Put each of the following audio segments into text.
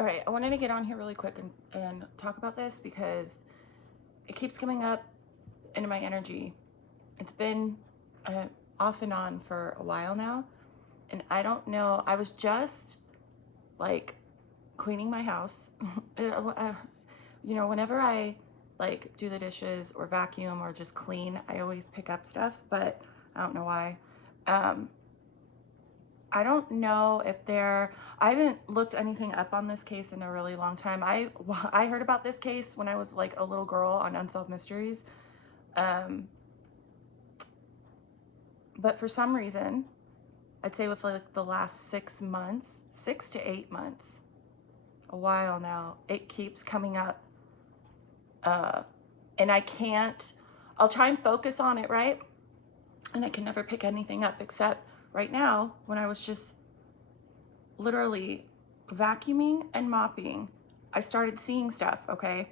All right, I wanted to get on here really quick and talk about this because it keeps coming up into my energy. It's been off and on for a while now, and I don't know. I was just like cleaning my house. Whenever I like do the dishes or vacuum or just clean, I always pick up stuff, but I don't know why. I don't know if I haven't looked anything up on this case in a really long time. I heard about this case when I was like a little girl on Unsolved Mysteries. But for some reason, I'd say with like the last 6 months, 6 to 8 months, a while now, it keeps coming up. And I'll try and focus on it, right? And I can never pick anything up except right now, when I was just literally vacuuming and mopping, I started seeing stuff, okay?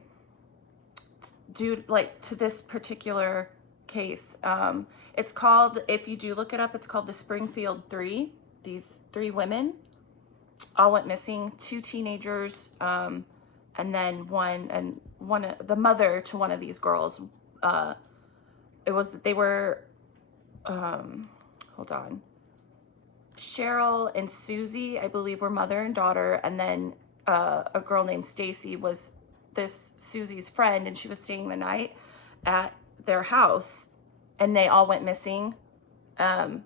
Due like to this particular case. It's called, if you do look it up, it's called the Springfield 3. These 3 women all went missing, 2 teenagers, and then the mother to one of these girls. They were, hold on. Cheryl and Susie, I believe, were mother and daughter, and then a girl named Stacy was this Susie's friend, and she was staying the night at their house, and they all went missing. So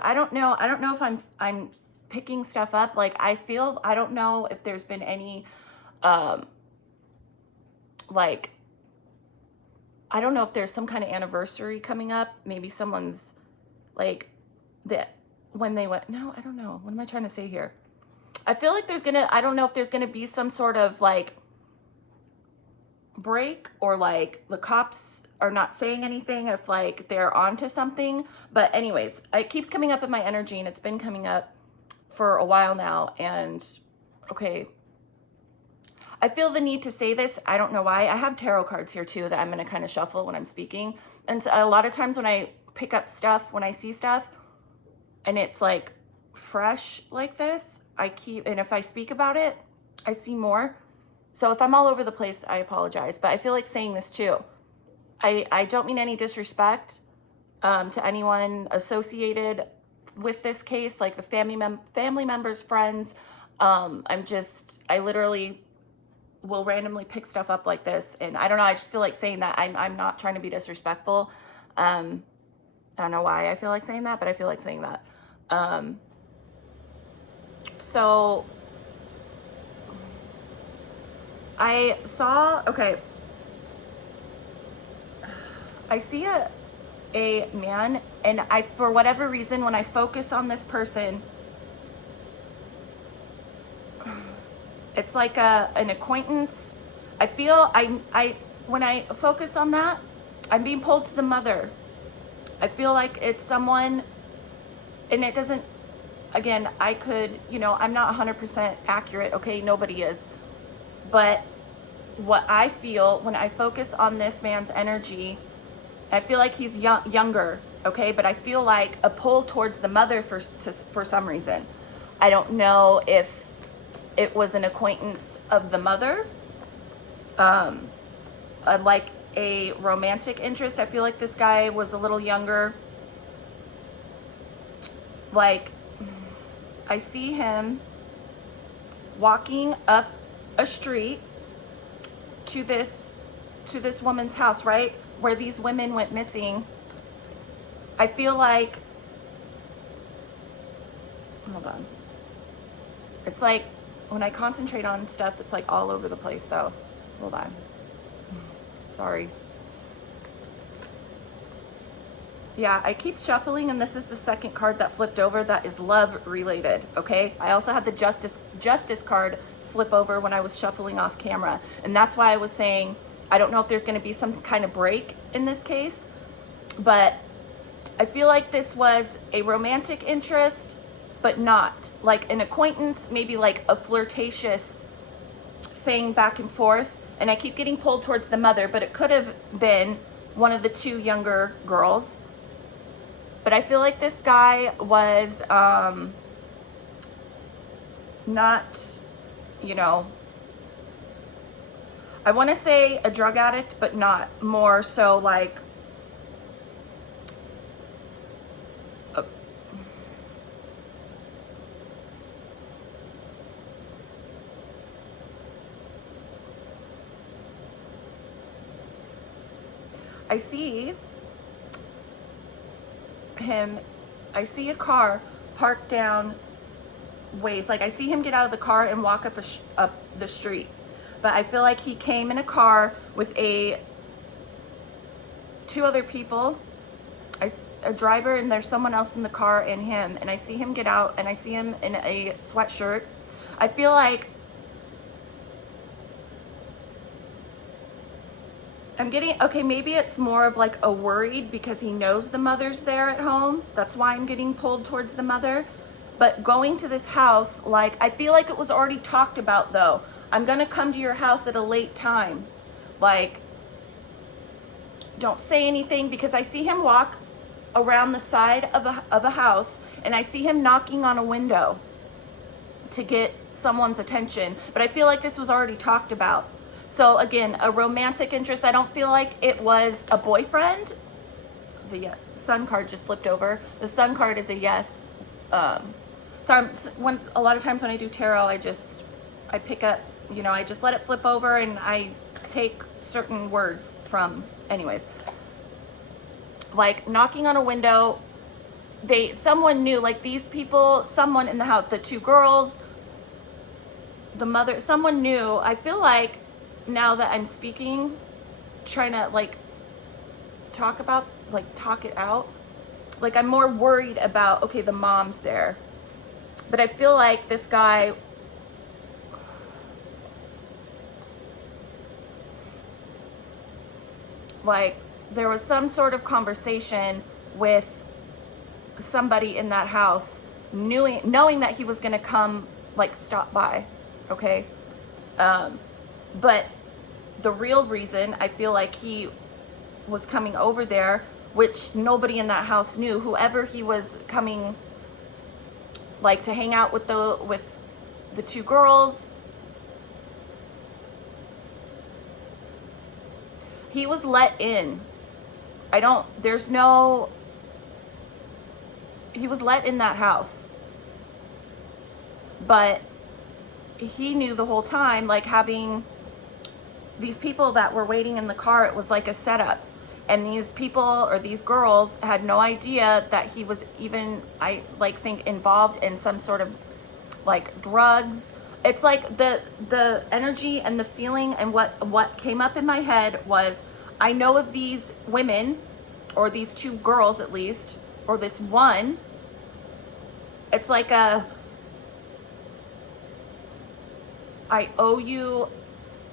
I don't know if I'm picking stuff up. Like I don't know if there's been any like I don't know if there's some kind of anniversary coming up. Maybe someone's like that when they went. No, I don't know. What am I trying to say here? I feel like I don't know if there's gonna be some sort of like break, or like the cops are not saying anything, if like they're onto something. But anyways, it keeps coming up in my energy, and it's been coming up for a while now. And okay, I feel the need to say this. I don't know why. I have tarot cards here too that I'm going to kind of shuffle when I'm speaking. And so a lot of times when I pick up stuff, when I see stuff and it's like fresh like this, and if I speak about it, I see more. So if I'm all over the place, I apologize. But I feel like saying this too. I don't mean any disrespect to anyone associated with this case, like the family members, friends. I literally will randomly pick stuff up like this, and I don't know, I just feel like saying that. I'm not trying to be disrespectful. I don't know why I feel like saying that, but I feel like saying that. So I see a man, and for whatever reason, when I focus on this person, it's like an acquaintance. I feel when I focus on that, I'm being pulled to the mother. I feel like it's someone, and it doesn't, again, I'm not 100% accurate, okay? Nobody is. But what I feel when I focus on this man's energy, I feel like he's younger, okay? But I feel like a pull towards the mother for some reason. I don't know if it was an acquaintance of the mother, like a romantic interest. I feel like this guy was a little younger. Like, I see him walking up a street to this woman's house, right? Where these women went missing. I feel like, hold on. It's like, when I concentrate on stuff, it's like all over the place though. Hold on. Sorry. Yeah, I keep shuffling, and this is the second card that flipped over that is love related, okay? I also had the justice card flip over when I was shuffling off camera. And that's why I was saying, I don't know if there's going to be some kind of break in this case, but I feel like this was a romantic interest, but not like an acquaintance, maybe like a flirtatious thing back and forth. And I keep getting pulled towards the mother, but it could have been one of the 2 younger girls. But I feel like this guy was not, you know, I want to say a drug addict, but not, more so like a, I see him, I see a car parked down ways. Like I see him get out of the car and walk up the street. But I feel like he came in a car with two other people, a driver, and there's someone else in the car and him. And I see him get out, and I see him in a sweatshirt. I feel like I'm getting, okay, maybe it's more of like a worried because he knows the mother's there at home. That's why I'm getting pulled towards the mother. But going to this house, like, I feel like it was already talked about though. I'm gonna come to your house at a late time. Like, don't say anything, because I see him walk around the side of a house, and I see him knocking on a window to get someone's attention. But I feel like this was already talked about. So again, a romantic interest. I don't feel like it was a boyfriend. The sun card just flipped over. The sun card is a yes. So a lot of times when I do tarot, I pick up, you know, I just let it flip over and I take certain words from, anyways. Like knocking on a window, someone knew, like these people, someone in the house, the two girls, the mother, someone knew. I feel like now that I'm speaking, trying to like talk it out, like I'm more worried about, okay, the mom's there. But I feel like this guy, like there was some sort of conversation with somebody in that house, knowing that he was gonna come, like stop by, okay? But the real reason I feel like he was coming over there, which nobody in that house knew, whoever he was coming like to hang out with the two girls, he was let in. He was let in that house. But he knew the whole time, like having these people that were waiting in the car, it was like a setup. And these people, or these girls, had no idea that he was even, I like think, involved in some sort of like drugs. It's like the energy and the feeling and what came up in my head was, I know of these women, or these two girls at least, or this one. It's like I owe you,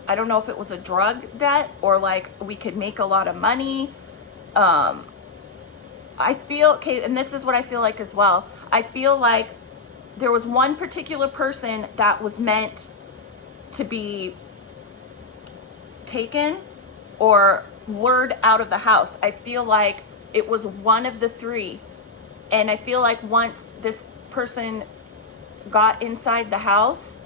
I don't know if it was a drug debt or like we could make a lot of money. I feel, okay, and this is what I feel like as well. I feel like there was one particular person that was meant to be taken or lured out of the house. I feel like it was one of the three. And I feel like once this person got inside the house,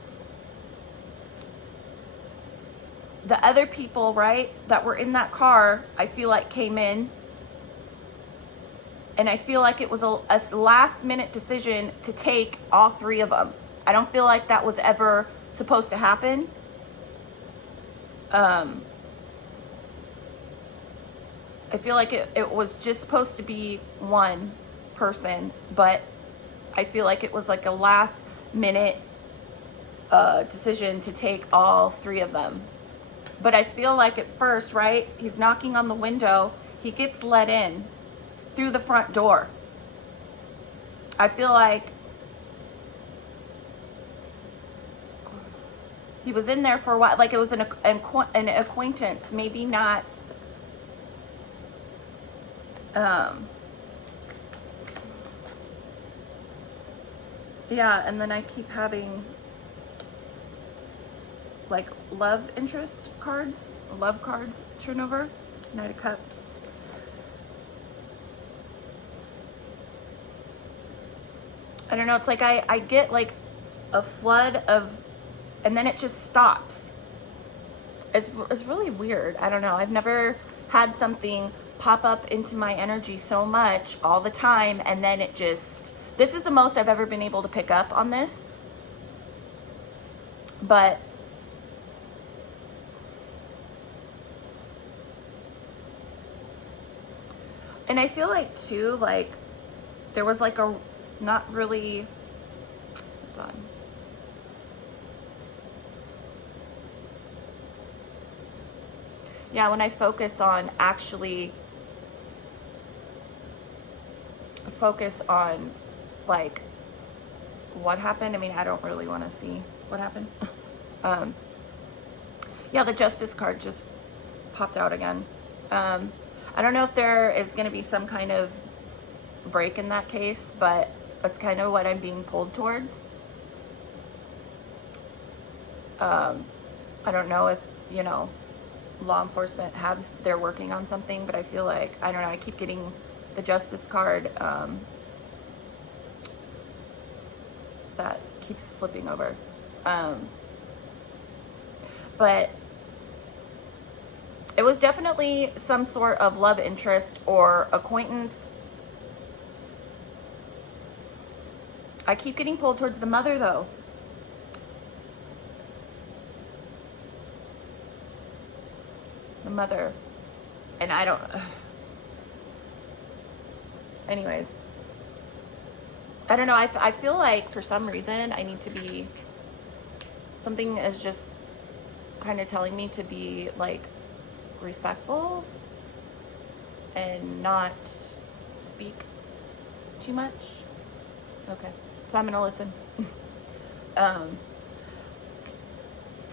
the other people, right, that were in that car, I feel like came in. And I feel like it was a last minute decision to take all three of them. I don't feel like that was ever supposed to happen. I feel like it was just supposed to be one person, but I feel like it was like a last minute decision to take all three of them. But I feel like at first, right, he's knocking on the window, he gets let in through the front door. I feel like he was in there for a while, like it was an acquaintance, maybe not. Yeah, and then I keep having like love interest cards, love cards turn over. Knight of Cups. I don't know, it's like I get like a flood of, and then it just stops. It's really weird. I don't know. I've never had something pop up into my energy so much all the time, and then it just, this is the most I've ever been able to pick up on this. But and I feel like too, like there was like a not really, hold on. Yeah, when I focus on actually focus on like what happened, I mean, I don't really want to see what happened. um yeah, the justice card just popped out again. um I don't know if there is going to be some kind of break in that case, but that's kind of what I'm being pulled towards. I don't know if, you know, law enforcement has, they're working on something, but I feel like, I don't know, I keep getting the justice card that keeps flipping over. But it was definitely some sort of love interest or acquaintance. I keep getting pulled towards the mother though. The mother. And I don't, anyways, I don't know. I feel like for some reason I need to be, something is just kind of telling me to be like respectful and not speak too much. Okay, so I'm gonna listen. um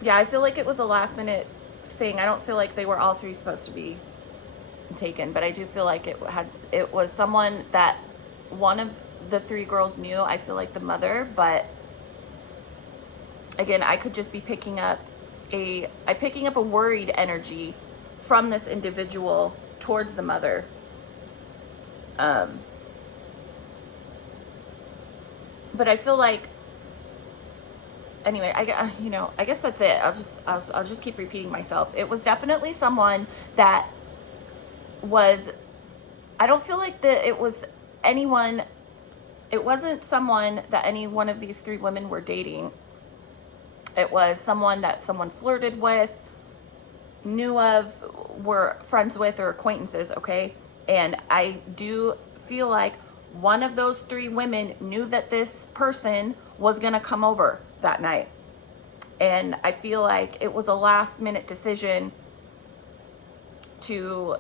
yeah, I feel like it was a last minute thing. I don't feel like they were all three supposed to be taken, but I do feel like it was someone that one of the three girls knew. I feel like the mother, but again, I could just be picking up a worried energy from this individual towards the mother. But I feel like, anyway, I guess that's it. I'll just keep repeating myself. It was definitely someone that was, I don't feel like it was anyone, it wasn't someone that any one of these three women were dating. It was someone that someone flirted with, knew of, were friends with, or acquaintances, okay? And I do feel like one of those three women knew that this person was gonna come over that night. And I feel like it was a last minute decision to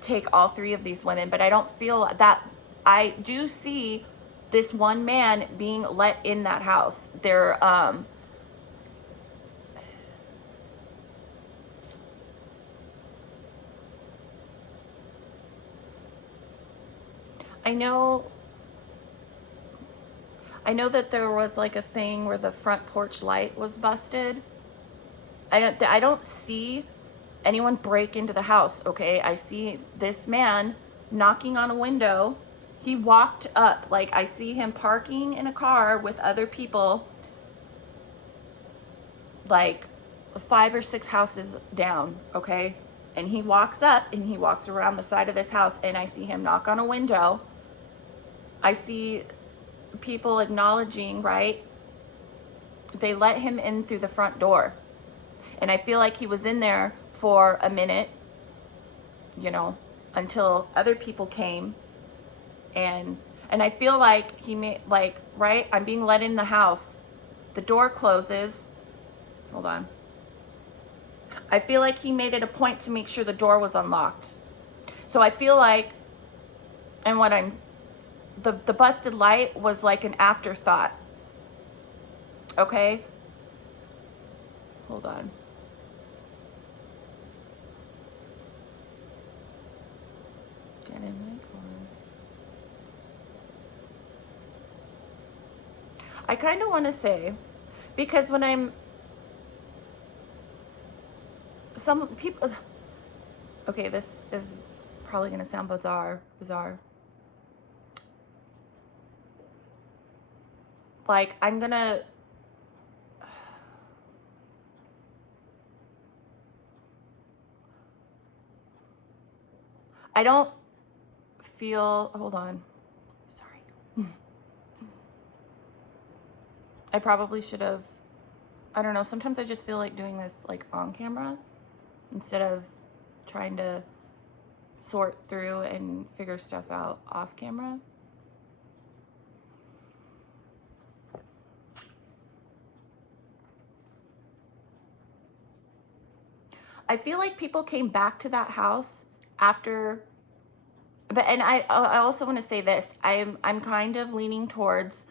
take all three of these women, but I don't feel that. I do see this one man being let in that house. I know that there was like a thing where the front porch light was busted. I don't see anyone break into the house, okay? I see this man knocking on a window. He walked up, like I see him parking in a car with other people, like 5 or 6 houses down, okay? And he walks up and he walks around the side of this house, and I see him knock on a window. I see people acknowledging, right? They let him in through the front door. And I feel like he was in there for a minute, you know, until other people came. And I feel like he made, like, right? I'm being let in the house. The door closes. Hold on. I feel like he made it a point to make sure the door was unlocked. So I feel like, and what I'm, the busted light was like an afterthought. Okay? Hold on. Get in my car. I kind of want to say, because when I'm, some people, okay, this is probably going to sound bizarre. like, I'm gonna, I don't feel, hold on, sorry. I probably should have, I don't know, sometimes I just feel like doing this like on camera instead of trying to sort through and figure stuff out off camera. I feel like people came back to that house after, but, and I also want to say this, I'm kind of leaning towards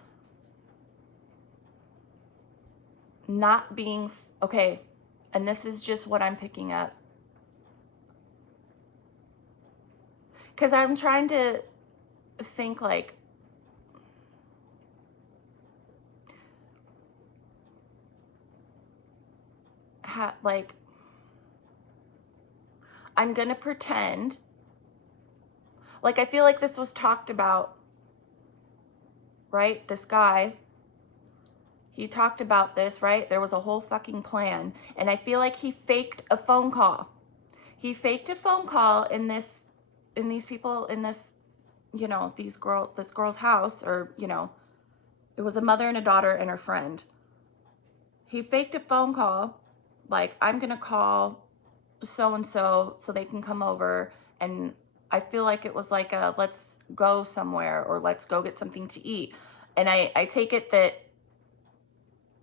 not being, okay, and this is just what I'm picking up. Because I'm trying to think like, like, I'm going to pretend, like, I feel like this was talked about, right? This guy, he talked about this, right? There was a whole fucking plan. And I feel like he faked a phone call. He faked a phone call in these people, in this, you know, this girl's house, or, you know, it was a mother and a daughter and her friend. He faked a phone call, like, I'm going to call so-and-so so they can come over. And I feel like it was like a, let's go somewhere, or let's go get something to eat. And I take it that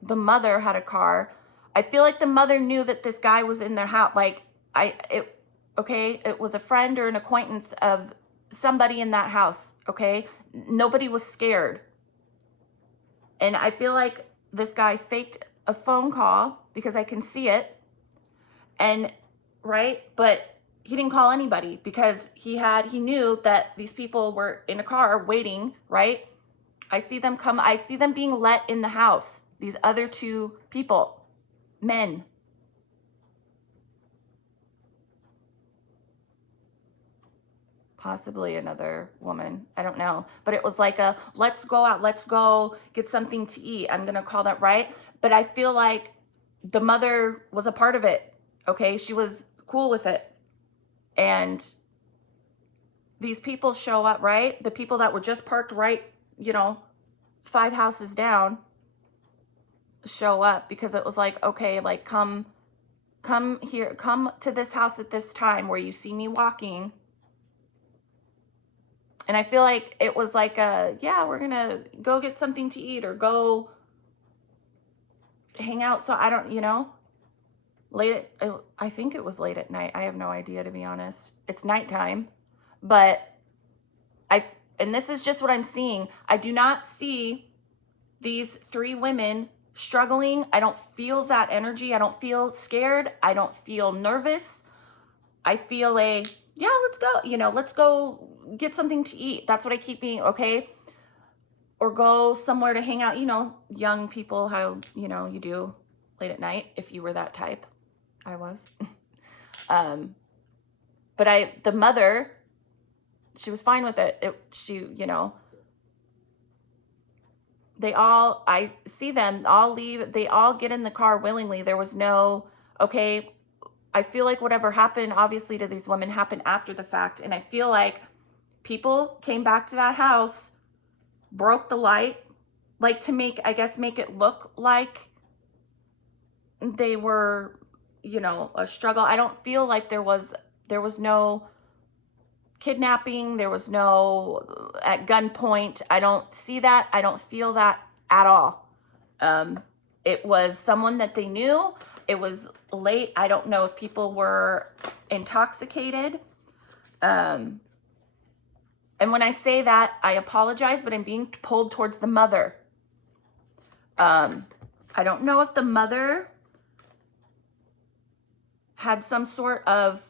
the mother had a car. I feel like the mother knew that this guy was in their house. Like, okay, it was a friend or an acquaintance of somebody in that house, okay? Nobody was scared. And I feel like this guy faked a phone call, because I can see it. And, right? But he didn't call anybody, because he knew that these people were in a car waiting, right? I see them being let in the house. These other two people, men. Possibly another woman. I don't know. But it was like a, let's go out. Let's go get something to eat. I'm going to call that, right? But I feel like the mother was a part of it. Okay. She was cool with it. And these people show up, right? The people that were just parked right, you know, 5 houses down, show up, because it was like, okay, like, come here, come to this house at this time where you see me walking. And I feel like it was like yeah, we're gonna go get something to eat or go hang out. So I don't, you know, I think it was late at night. I have no idea, to be honest. It's nighttime, but and this is just what I'm seeing. I do not see these 3 women struggling. I don't feel that energy. I don't feel scared. I don't feel nervous. I feel yeah, let's go, you know, let's go get something to eat. That's what I keep being, okay? Or go somewhere to hang out, you know, young people, how, you know, you do late at night, if you were that type. I was. But the mother, she was fine with it. She, you know, I see them all leave. They all get in the car willingly. There was no, okay, I feel like whatever happened, obviously, to these women happened after the fact. And I feel like people came back to that house, broke the light, like, to make it look like they were, you know, a struggle. I don't feel like there was no kidnapping. There was no at gunpoint. I don't see that. I don't feel that at all. It was someone that they knew. It was late. I don't know if people were intoxicated. And when I say that, I apologize, but I'm being pulled towards the mother. I don't know if the mother had some sort of,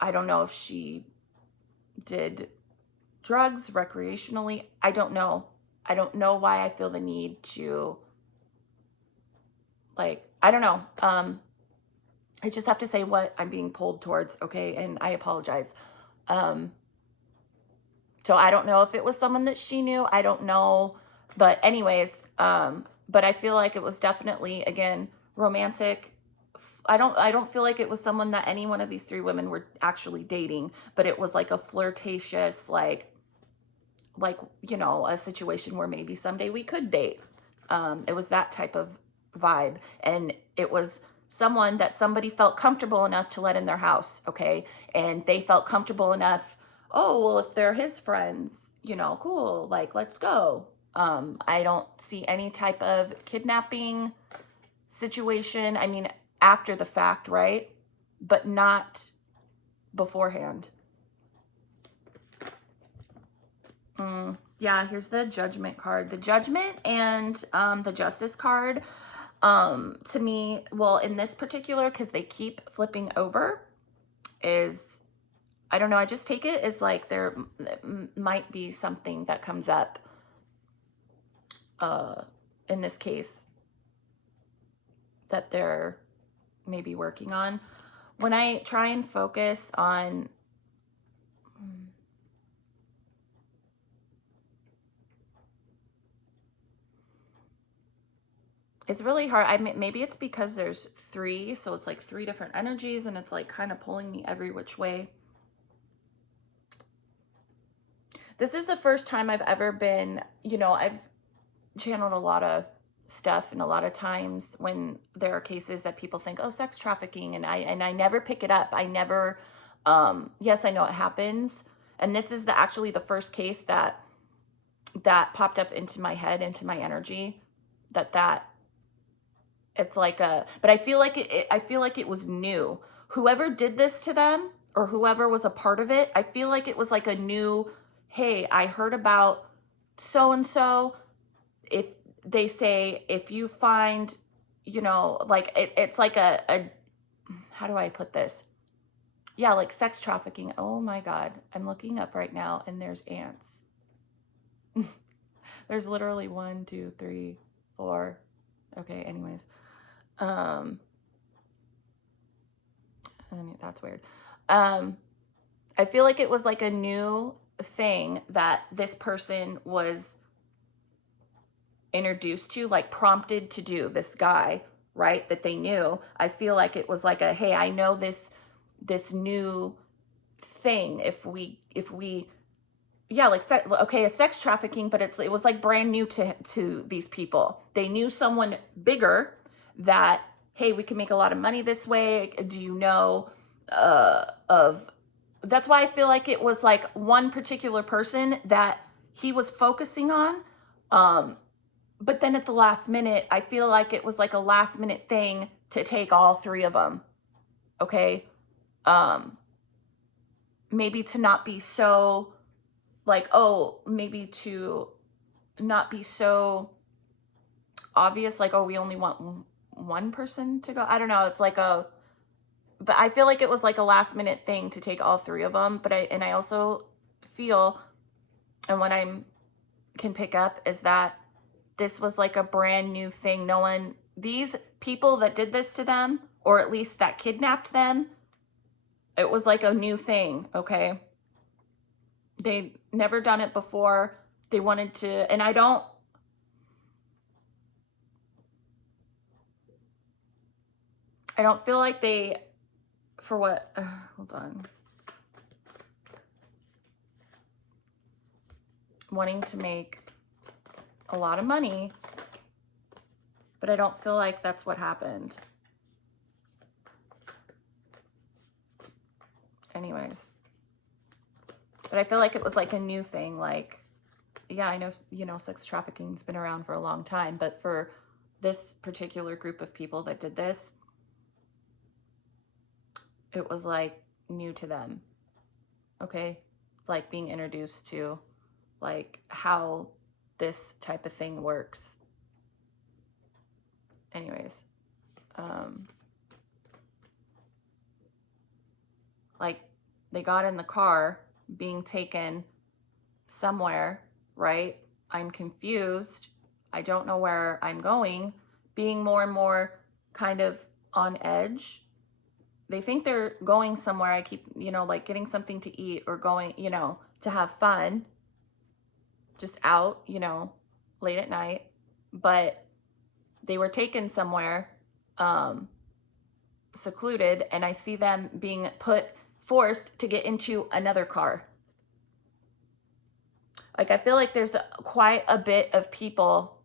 I don't know if she did drugs recreationally. I don't know. I don't know why I feel the need to, like, I don't know. I just have to say what I'm being pulled towards, okay? And I apologize. So I don't know if it was someone that she knew. I don't know. But anyways, but I feel like it was definitely, again, romantic. I don't feel like it was someone that any one of these three women were actually dating, but it was like a flirtatious, like, a situation where maybe someday we could date. It was that type of vibe. And it was someone that somebody felt comfortable enough to let in their house, okay? And they felt comfortable enough, oh, well, if they're his friends, cool, like, let's go. I don't see any type of kidnapping situation. I mean, after the fact, right? But not beforehand. Yeah, here's the judgment card. The judgment and the justice card, to me, well, in this particular, because they keep flipping over, is, I don't know, I just take it as like there might be something that comes up in this case that they're maybe working on. When I try and focus on it's really hard. Maybe it's because there's three, so it's like three different energies, and it's like kind of pulling me every which way. This is the first time I've ever been, I've channeled a lot of stuff, and a lot of times when there are cases that people think, oh, sex trafficking, and I never pick it up. I never, yes, I know it happens, and this is actually the first case that popped up into my head, into my energy, that it's like but I feel like I feel like it was new. Whoever did this to them, or whoever was a part of it, I feel like it was like a new, hey, I heard about so and so. If they say, if you find, like it's like a how do I put this? Yeah, like sex trafficking. Oh my God, I'm looking up right now, and there's ants. There's literally 1, 2, 3, 4. Okay, anyways. That's weird. I feel like it was like a new thing that this person was introduced to, like prompted to do, this guy, right? That they knew. I feel like it was like a, hey, I know this new thing. If we yeah, like okay, a sex trafficking, but it was like brand new to these people. They knew someone bigger that, hey, we can make a lot of money this way. Do you know of that's why I feel like it was like one particular person that he was focusing on. But then at the last minute, I feel like it was like a last minute thing to take all three of them. Okay. Maybe to not be so like, oh, maybe to not be so obvious, like, oh, we only want one person to go. I don't know. It's like but I feel like it was like a last minute thing to take all three of them. But I also feel, and what I can pick up is that this was like a brand new thing. These people that did this to them, or at least that kidnapped them, it was like a new thing, okay? They'd never done it before. They wanted to, and I don't feel like they, for what, hold on. Wanting to make a lot of money, but I don't feel like that's what happened. Anyways. But I feel like it was like a new thing. Like, yeah, I know, sex trafficking's been around for a long time, but for this particular group of people that did this, it was like new to them. Okay? Like being introduced to like how this type of thing works. Anyways, like they got in the car being taken somewhere, right? I'm confused. I don't know where I'm going, being more and more kind of on edge. They think they're going somewhere. I keep, like getting something to eat or going, to have fun, just out, late at night, but they were taken somewhere secluded, and I see them being forced to get into another car. Like, I feel like there's quite a bit of people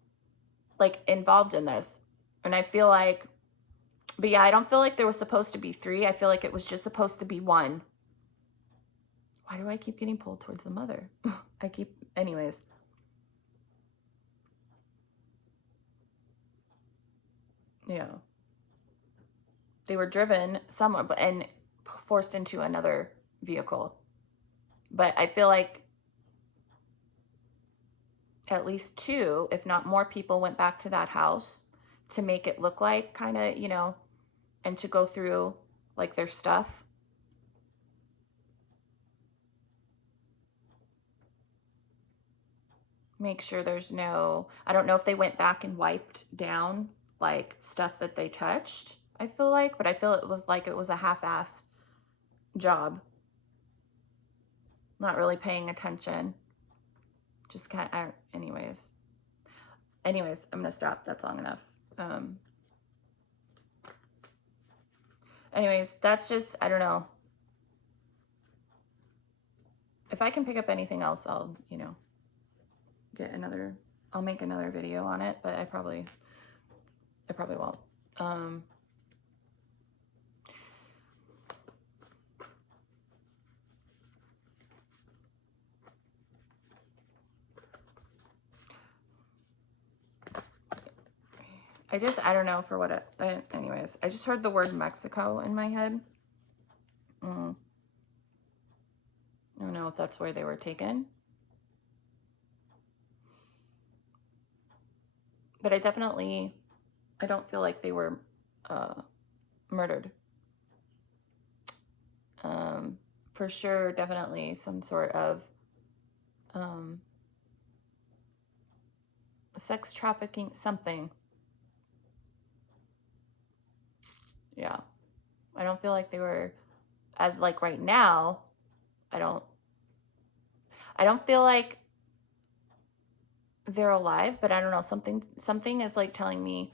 like involved in this. And I feel like, but yeah, I don't feel like there was supposed to be 3. I feel like it was just supposed to be 1. Why do I keep getting pulled towards the mother? Anyways. Yeah. They were driven somewhere and forced into another vehicle. But I feel like at least 2, if not more people went back to that house to make it look like kind of, and to go through like their stuff. Make sure there's I don't know if they went back and wiped down like stuff that they touched, I feel like, but I feel it was a half-assed job. Not really paying attention. Just anyways, I'm gonna stop. That's long enough. Anyways, that's just, I don't know. If I can pick up anything else, I'll, I'll make another video on it, but I probably won't. I don't know for what anyways, I just heard the word Mexico in my head. I don't know if that's where they were taken. But I don't feel like they were murdered. For sure, definitely some sort of sex trafficking, something. Yeah. I don't feel like they were, as like right now, I don't feel like they're alive, but I don't know, something is like telling me,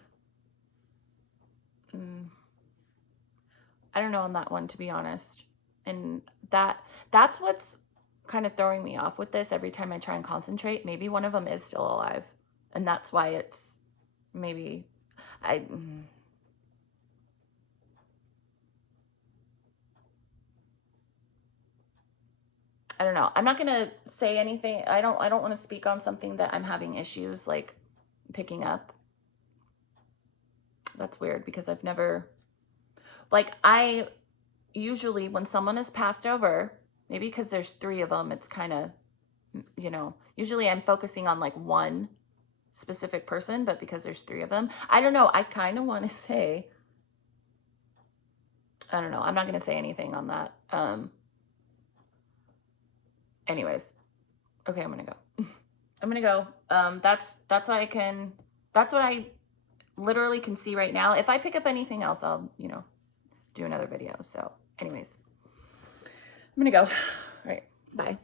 I don't know on that one, to be honest. And that's what's kind of throwing me off with this every time I try and concentrate. Maybe one of them is still alive, and that's why it's maybe I don't know. I'm not going to say anything. I don't want to speak on something that I'm having issues like picking up. That's weird because I've never, like, I usually when someone is passed over, maybe because there's 3 of them, it's kind of, usually I'm focusing on like one specific person, but because there's 3 of them, I don't know. I kind of want to say, I don't know. I'm not going to say anything on that. Anyways, okay, I'm going to go. I'm going to go. That's what I literally can see right now. If I pick up anything else, I'll, do another video. So anyways, I'm going to go. All right. Bye.